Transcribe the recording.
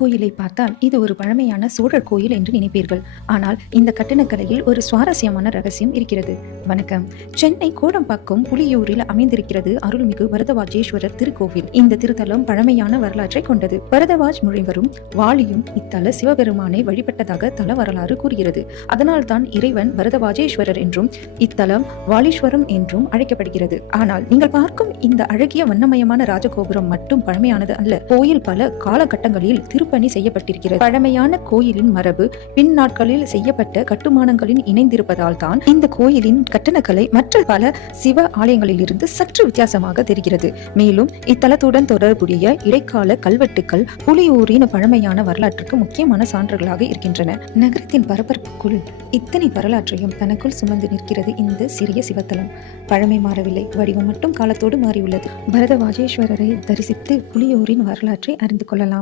கோயிலை பார்த்தால் இது ஒரு பழமையான சோழர் கோயில் என்று நினைப்பீர்கள். ஆனால் இந்த கட்டடக்கலையில் ஒரு சுவாரஸ்யமான ரகசியம் இருக்கிறது. வணக்கம். சென்னை கோடம்பாக்கம் புலியூரில் அமைந்திருக்கிறது அருள்மிகு பரதவாஜேஸ்வரர் திருக்கோவில். இந்த திருத்தலம் பழமையான வரலாற்றை கொண்டது. பரதவாஜ் முனிவரும் வாலியும் இத்தல சிவபெருமானை வழிபட்டதாக தல வரலாறு கூறுகிறது. அதனால் தான் இறைவன் பரதவாஜேஸ்வரர் என்றும் இத்தலம் வாலீஸ்வரம் என்றும் அழைக்கப்படுகிறது. ஆனால் நீங்கள் பார்க்கும் இந்த அழகிய வண்ணமயமான ராஜகோபுரம் மட்டும் பழமையானது அல்ல. கோயில் பல காலகட்டங்களில் திருப்பணி செய்யப்பட்டிருக்கிறது. பழமையான கோயிலின் மரபு பின் நாட்களில் செய்யப்பட்ட கட்டுமானங்களின் இணைந்திருப்பதால் தான் இந்த கோயிலின் கட்டணக்கலை மற்ற பல சிவ ஆலயங்களில் இருந்து சற்று வித்தியாசமாக தெரிகிறது. மேலும் இத்தலத்துடன் தொடர்புடைய இடைக்கால கல்வெட்டுக்கள் புலியூரின் பழமையான வரலாற்றுக்கு முக்கியமான சான்றுகளாக இருக்கின்றன. நகரத்தின் பரபரப்புக்குள் இத்தனை வரலாற்றையும் தனக்குள் சுமந்து நிற்கிறது இந்த சிறிய சிவத்தலம். பழமை மாறவில்லை, வடிவம் மட்டும் காலத்தோடு மாறியுள்ளது. பரதவாஜேஸ்வரரை தரிசித்து புலியூரின் வரலாற்றை அறிந்து கொள்ளலாம்.